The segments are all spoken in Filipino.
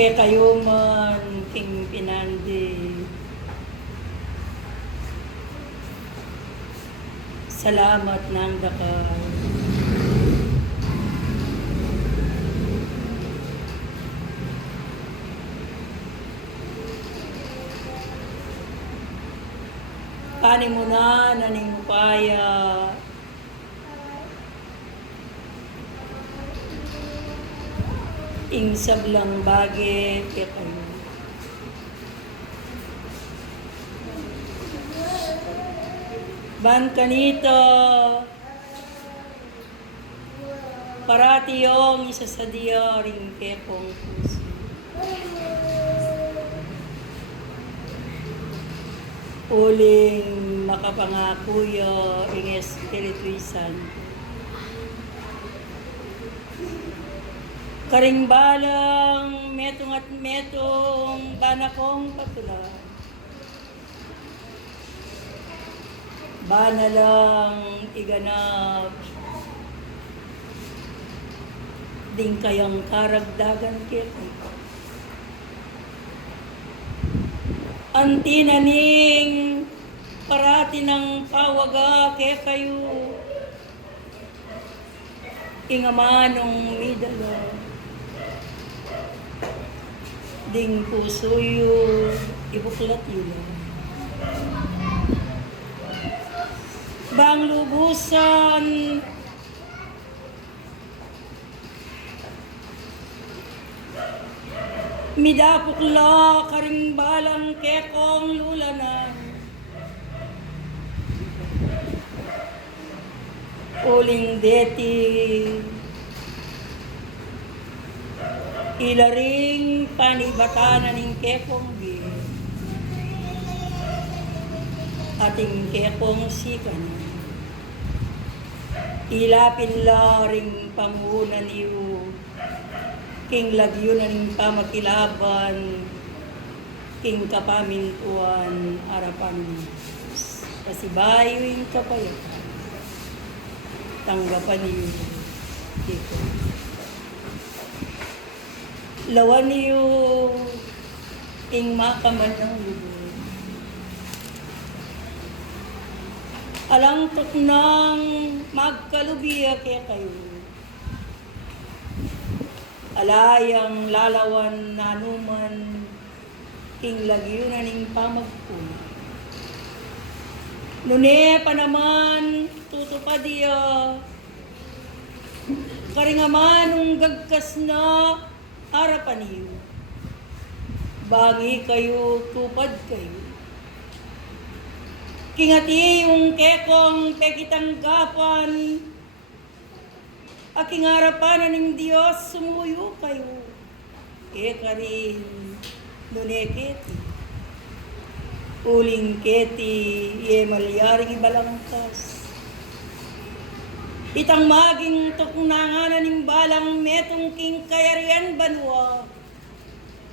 Kaya kayo man, King Pinandi, salamat ng dakal. Kani mo na naningupaya, ing sablang bage kaya kayo. Ban kanito, parati yung isa sa diyo ring kepong puso. Uling makapangako yo ing Espiritu Santo. Karing balang metong at metong banakong patulan. Bana lang iganap ding kayang karagdagan kita. Antinaning parati ng pawaga kaya kayo ingamanong midala ding puso yu ibuklat yun bang lubusan midapukla karing balang kekong lulanan. Uling deti ilaring panibatanan ng kekong bi ating kekong sikan. Ilapin laring pangunan niyo king lagyo na ning pamakilaban, king kapamintuan, arapan ni Diyos. Pasibayo yung kapayatan, tanggapan niyo dito. Lawan niyo ing makaman ng lubog. Alangtok ng magkalubiya kaya kayo. Alayang lalawan nanuman king lagyo na ning pamagpun. Nune pa naman tutupad iya karingaman nung gagkas na harapan iyo. Bangi kayo, tupad kayo. Kingati yung kekong pekitanggapan aking harapan ng Diyos, sumuyo kayo. Eka rin, luneketi. Uling keti, ye malyaring ibalangkas. Itang maging tuknanganan ng balang metong king kayarian banwa.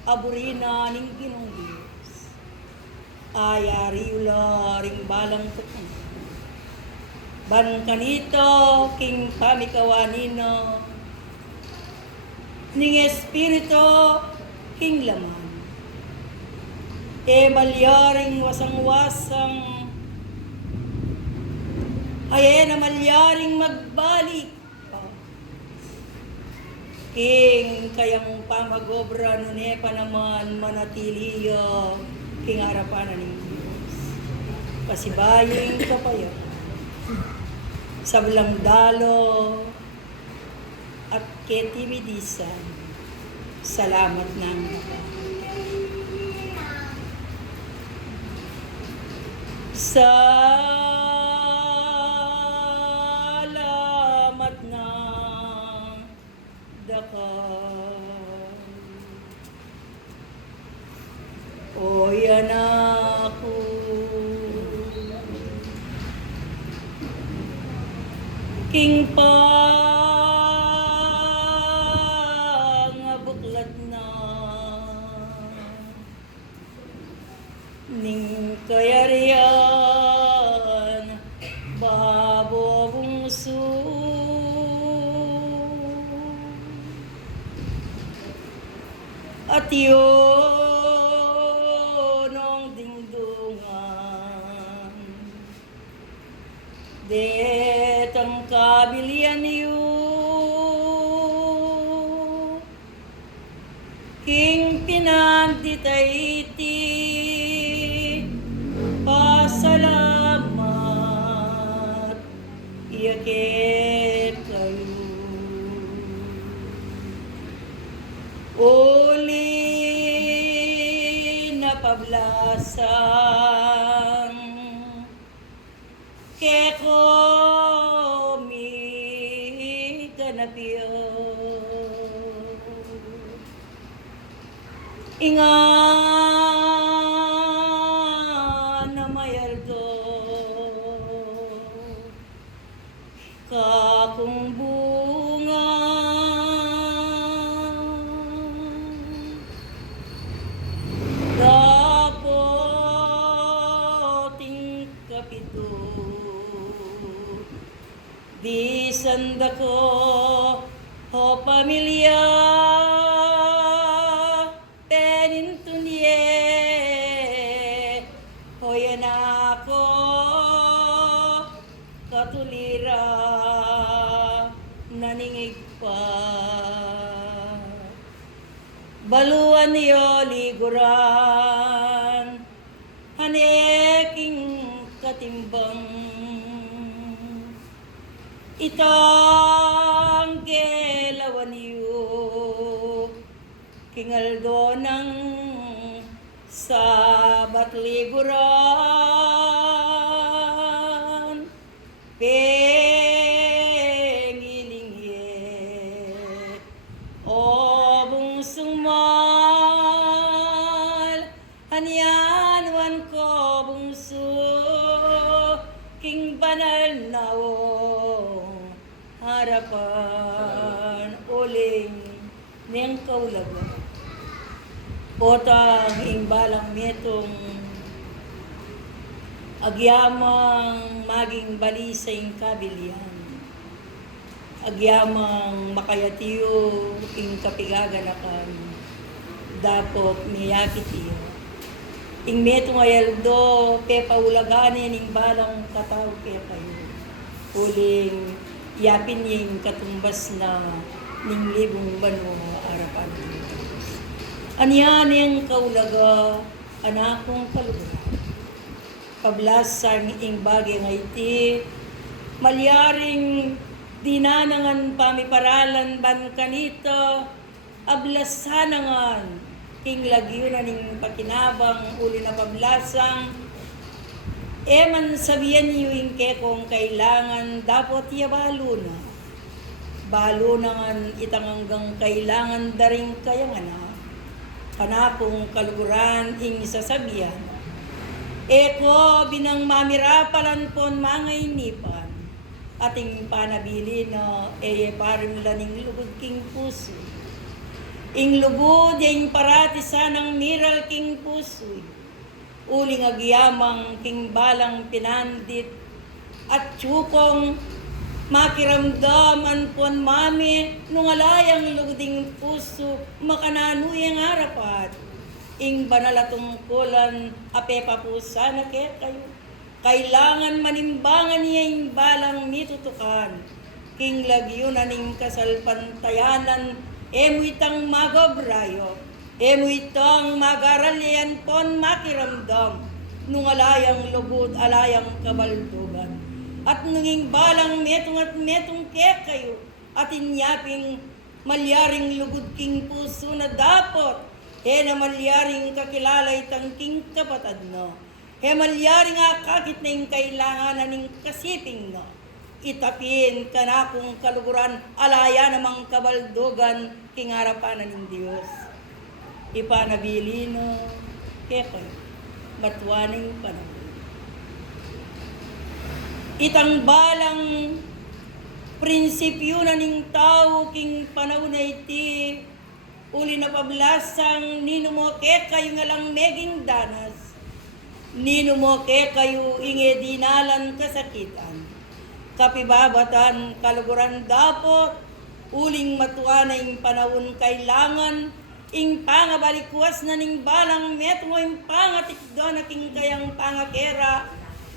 Aburina ning Ginong Diyos. Ayari ula ring balang tuknang. Ban kanito king pamikawanino ning espiritu king laman malyaring wasang-wasang ay na malyaring magbalik king kayang pamagobra nune pa naman manatiliyo king harapan ning Diyos pasibaying kapaya sablang dalo at ketimidisan. Salamat ng salamat ng dakal. O yan ako king pangabuklat na ning kayarian babo bungsu at yun ang dingdungan. Detang kabilian yu, king pinanditaiti, pasalamat, iyaket kayo. Uli na pablasang keko mi ganapyo. Inga na mayaldo kakung bunga dapoting kapito di sanda ko ho pamilya penintunye hoyan ako katulira naningig pa baluan niyo liguran haneking katimbang itang gelawan niyo kingaldo ng sabat liguran pengilingye o bungsung mal hanyanuan ko bungsu king banal naong harapan uling niyang kaulaga otang imbalang metong agyamang maging balisay kabilian agyamang makayatiyo ing kapigaganakan dapot miyakitiyo ing metong ayaldo pe paulaganin ing balang kataw kaya kayo uling yapin yung katumbas na ning libong bano arapan anyan yung kaulaga anakong kalugar kablasang ing bagay nga iti malyaring dinanangan pamiparalan ban kanito ablasanangan king lagyo na ning pakinabang uli na pablasang eman sabihan niyo ing kekong kailangan dapat yabalo na balo nangan itang hanggang kailangan daring kayang anak kanakong kaluguran ing sasabihan eko binang mamirapalan pon mga inipan ating panabili na paring laning lugod king puso ing lugod yung parati sanang miral king puso uling agyamang king balang pinandit at tsukong makiramdaman pon mami nung alayang lugding puso makananuyang harapat ing banalatungkulan apepa po sana kaya kayo kailangan manimbangan niya yung balang mitutukan king lagyo na ning kasalpantayanan emuitang magabrayo emuitang magaralyan pon makiramdam nung alayang lugod alayang kabaldugan at nunging balang metong at metong kaya kayo at inyaping malyaring lugod king puso na dapot na malyaring kakilalay tangking kapatad no. Malyaring akakit na yung kailangan na ning kasiping no. Itapin ka na kung kaluguran alaya namang kabaldugan kingarapan na ng Diyos. Ipanabili no. Kekay, batuaning panahon. Itang balang prinsipyo na ning tao king panahon na iti uli na pablasang ninumoke kayo nga lang meging danas ninumoke kayo inge dinalan kasakitan kapibabatan kaluguran dapot uling matuanay panahon kailangan ing pangabalikwas na ning balang metro ing pangatikdo na king kayang pangakera,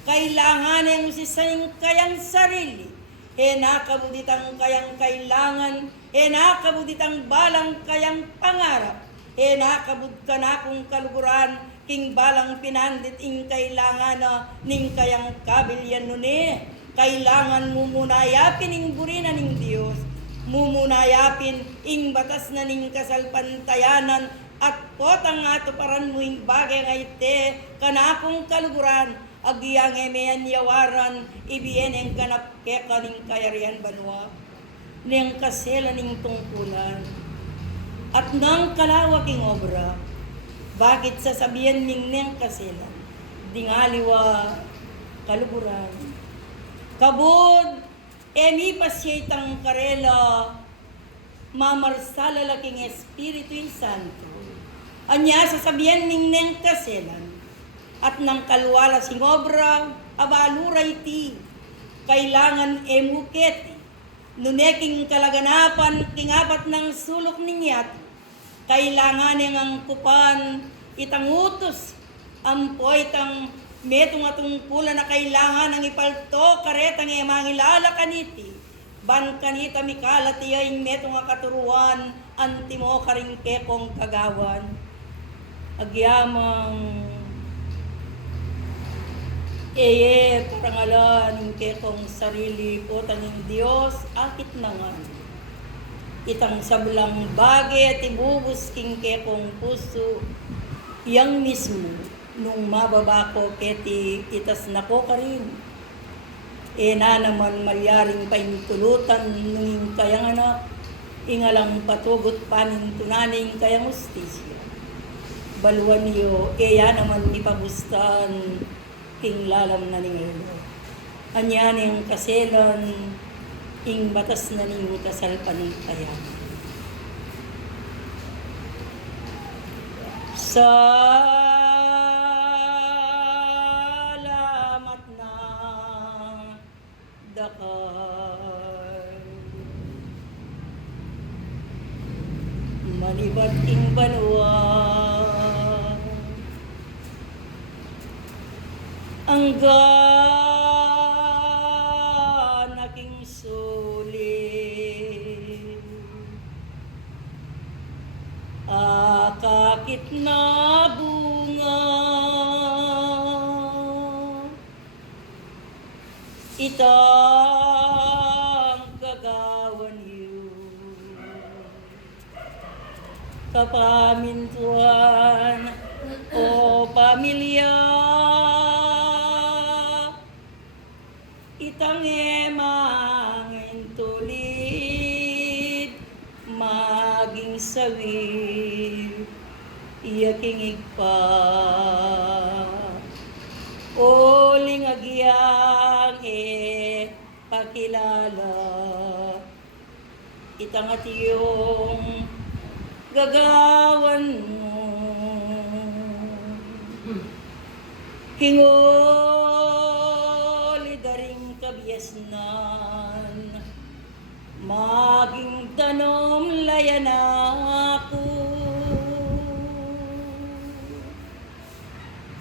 kailangan ang usisaning kayang sarili, nakabuditang kayang kailangan, nakabuditang balang kayang pangarap, nakabud ka na kung kaluguran, king balang pinandit ing kailangan na ning kayang kabilyan nun kailangan mumunayapin ing burina ning Diyos, mumunayapin ing batas na ning kasalpantayanan at potang ato paran mo ing bagay nga ite kanakong kaluguran agiyang emeyan yawaran ibiyen ang ganap keka ning kayarian banwa ning kasela ning tungkulan at nang kalawaking obra bakit sasabihan ning neng kasela dingaliwa kaluguran kabod emi pasyetang karela mamarsala laking Espiritu Santo. Anya sasabihan ning neng kaselan at nang kalwala sing obra abalura iti kailangan emuketi nuneking kalaganapan kingapat ng sulok ninyat kailangan ang kupan itang utos ampoy itang metong atungkulan na kailangan ang ipalto karetang emangilala kaniti ban kanita mikalat iyaing metong katuruan antimo karing kekong kagawan agyamang parangalan ng kekong sarili po tanging Diyos akit nangan itang sablang bagay at ibubus king kekong puso yang mismo nung mababa ko keti itas na ko ka rin. Na naman mayaring paintulutan nung kayang anak, ingalang patugot panin tunaning kayang ustisya. Baluan niyo, ya naman ipabustan king lalam na ningelo. Anya niyang kaselan, ing batas na ning kasalpan kayang. Salamat na dakay malibad ing banwa anggan aking sulit akakit na bunga itang gagawan yun kapamintuan o pamilya itang emang tulid maging sawi iyaking igpa uling agyang pakilala itang atiyong gagawan mo hingoli daring kabiasnan maging tanom layan ako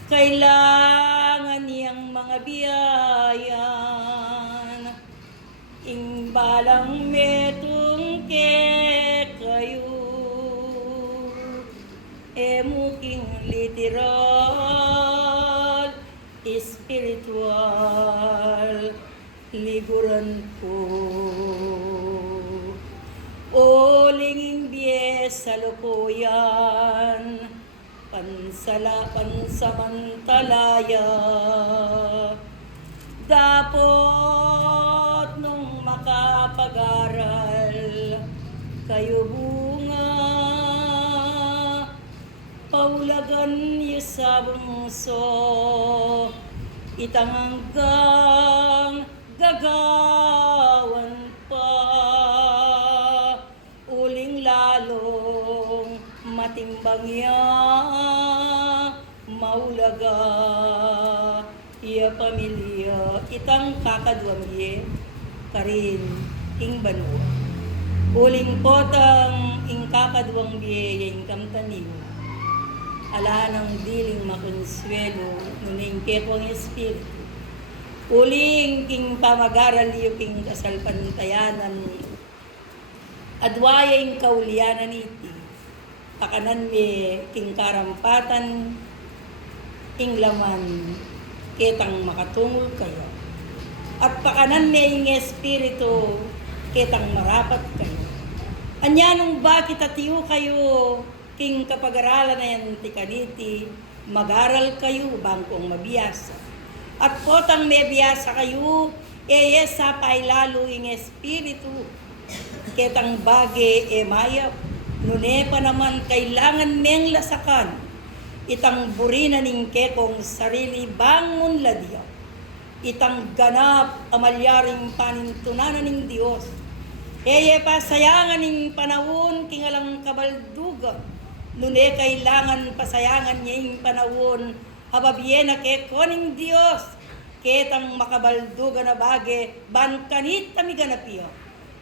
kailangan niyang mga biyayan ing balang metong ke kayo muking literal spiritual liguran ko ulinging biyes sa lukuyan pansamantalaya dapat nung makapag-aral kayo bunga paulagan niyo sa bungso itang hanggang gagawan pa uling lalong matimbang ya maulaga iya pamilya itang kakadwamye karin ing banwa Uling potang ingkakadwang biyayang kamtaniw. Ala ng diling makonsuelo, nuning kekong espiritu. Uling king pamagaral yu king kasalpantayanan, adwayang kaulianan iti. Pakanan me king karampatan, ing laman, ketang makatungol kayo. At pakanan me ing espiritu, ketang marapat kayo. Anyanong bakit atiyo kayo, king kapag-aralan na yan tikaniti, mag-aral kayo, bangkong mabiyasa. At potang may biyasa kayo, sa pailalo ing espiritu, ketang bage mayap, nune pa naman kailangan meng lasakan, itang burina ning kekong sarili bangon ladya, itang ganap amalyaring panintunanan ning Diyos, pasayangan ning panahon kingalang kabalduga, nune kailangan pasayangan niya ing panahon, hababyen na kekoning Diyos, ketang makabalduga na bage, bankanit kami ganapiyo,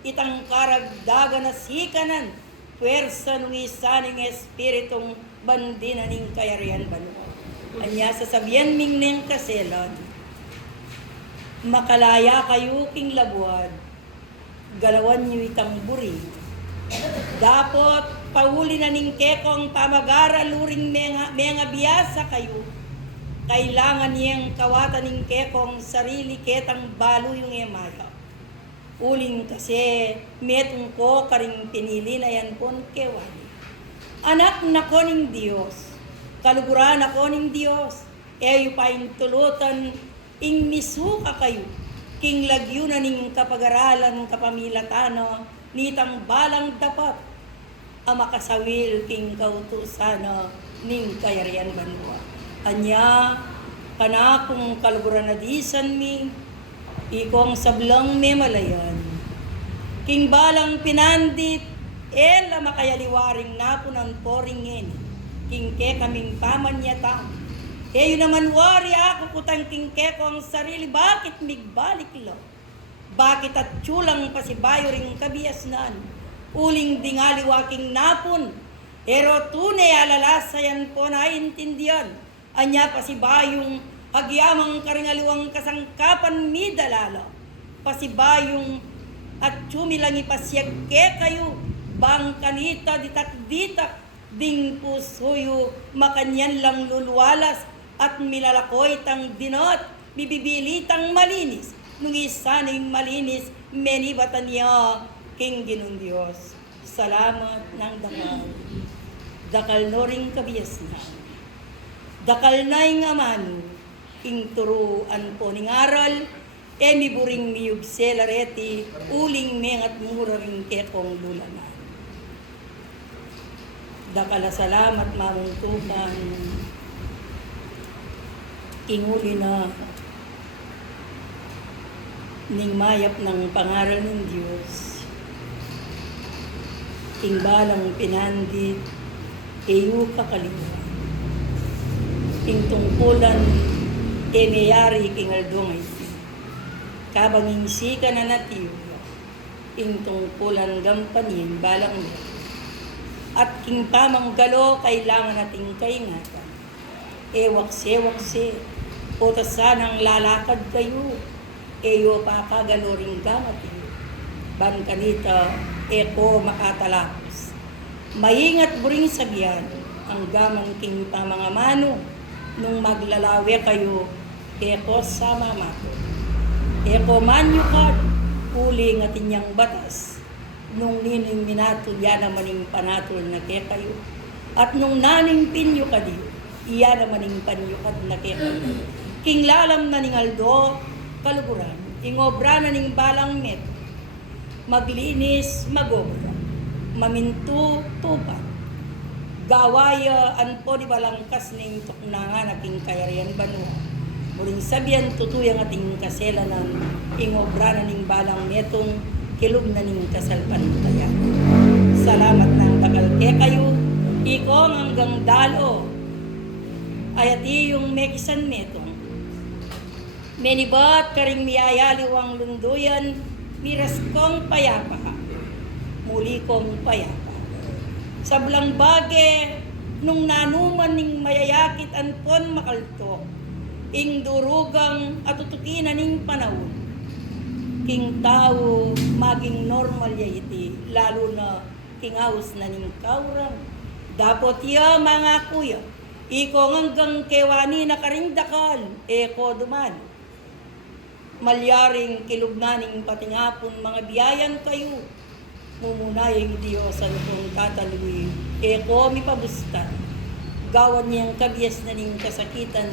itang karagdaga na sikanan, puwersa nung isa ning espiritong bandina ning kayarian banwa. Anya sasabihan ming ning kaselan, makalaya kayo king labuad, galawan nyo itang buri. Dapat pauli na ning kekong pamagara luring mga biyasa kayo. Kailangan niyang kawatan ning kekong sarili ketang balo yung emaya. Uling kasi metong ko karing pinili na yan pon kewani. Anak na ko ning Diyos, kaluguran ako ning Diyos, eyo pa tulutan ing misuka kayo. King lagyo na ning kapag-aralan kapamilatano, nitang balang dapat, ang makasawil king kautusana ning kayarian banwa. Anya, kanakong kaluguran na disan mi, ikong sablang me malayan. King balang pinandit, ela makayaliwaring napunan poringen, king ke kaming pamanyata. Kayo naman wari ako kutang kingke ko ang sarili, bakit migbalik lo? Bakit at tsulang pasibayo ring kabiasnan? Uling dingali waking napon, pero tunay alalasayan po na intindihan. Anya pasibayong agyamang karingaliwang kasangkapan mi dalala. Pasibayong at tsumilang ipasyag ke kayo, bang kanita ditak-ditak, ding pusoyo makanyan lang lulwalas, at milalakoy tang dinot, bibibilitang malinis, nung isaning malinis, menibatan niya, king ginong Diyos. Salamat ng dakal. Dakal no ring kabiyas na. Dakal na ing amano, king turuan po ning aral, miburing miyug selareti, uling mengat mura ring kekong lulaman. Dakala salamat mamungtukan, inguli na ning mayap ng pangaral ng Diyos. King balang pinandit, eyu kakaliwa. King tungkulan, mayari king aldungay. Kabanging sika na natiyo, king tungkulan gampanin balang mo. At king pamanggalo, kailangan nating kaingatan. Wakse, putas sanang lalakad kayo, eyo pa kagaloring gamat iyo. Ban kanita, eko makatalapos. Maingat buring sagyan, ang gamang king pamangamano, nung maglalawe kayo, eko sa mamato. Eko manyo kad, uling at inyang batas, nung nining minato, yan naman yung panatol na ke kayo. At nung naning pinyo kadiyo, iya naman ing panyukad na kaya. King lalam na ning aldo, kaluguran, ingobra na ning balang met, maglinis, magobra, mamintu, tupa, gawaya, anpo di balangkas ning tuknanga na king kayarian banwa. Muling sabihan tutuyang ating kaselanan, ingobra na ning balang metong, kilog na ning kasalpantayan. Salamat ng takal ke kayo, ikong hanggang dalo, ayati yung mekisan metong. Menibat karing miyayaliwang lunduyan, miras kong payapa. muli kong payapa. Sa blangbage, nung nanuman ning mayayakit anpon makalto, ing durugang at tutukinan ning panahon, king tao maging normal ya iti, lalo na kingaus na ning kaurang. Dapot ya mga kuya, iko hanggang kewani na karingdakal, eko duman. Malyaring kilugnaning patingapon mga biyayan kayo, mumunayang Diyos ano kong tatalwi, eko mi pabustan. Gawan niyang kabiyas na ning kasakitan,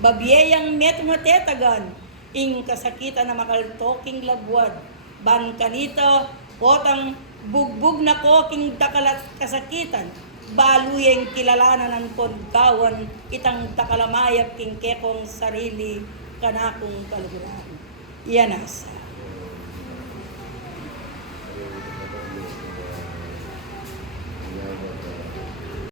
babiyayang metumatetagan, ing kasakitan na makaltoking lagwad, ban kanito, potang bugbog na koking dakalat kasakitan, baluyeng kilalanan ng pagkawan, itang takalamayap king kekong sarili, kanakong kaluguran. Iyan asa.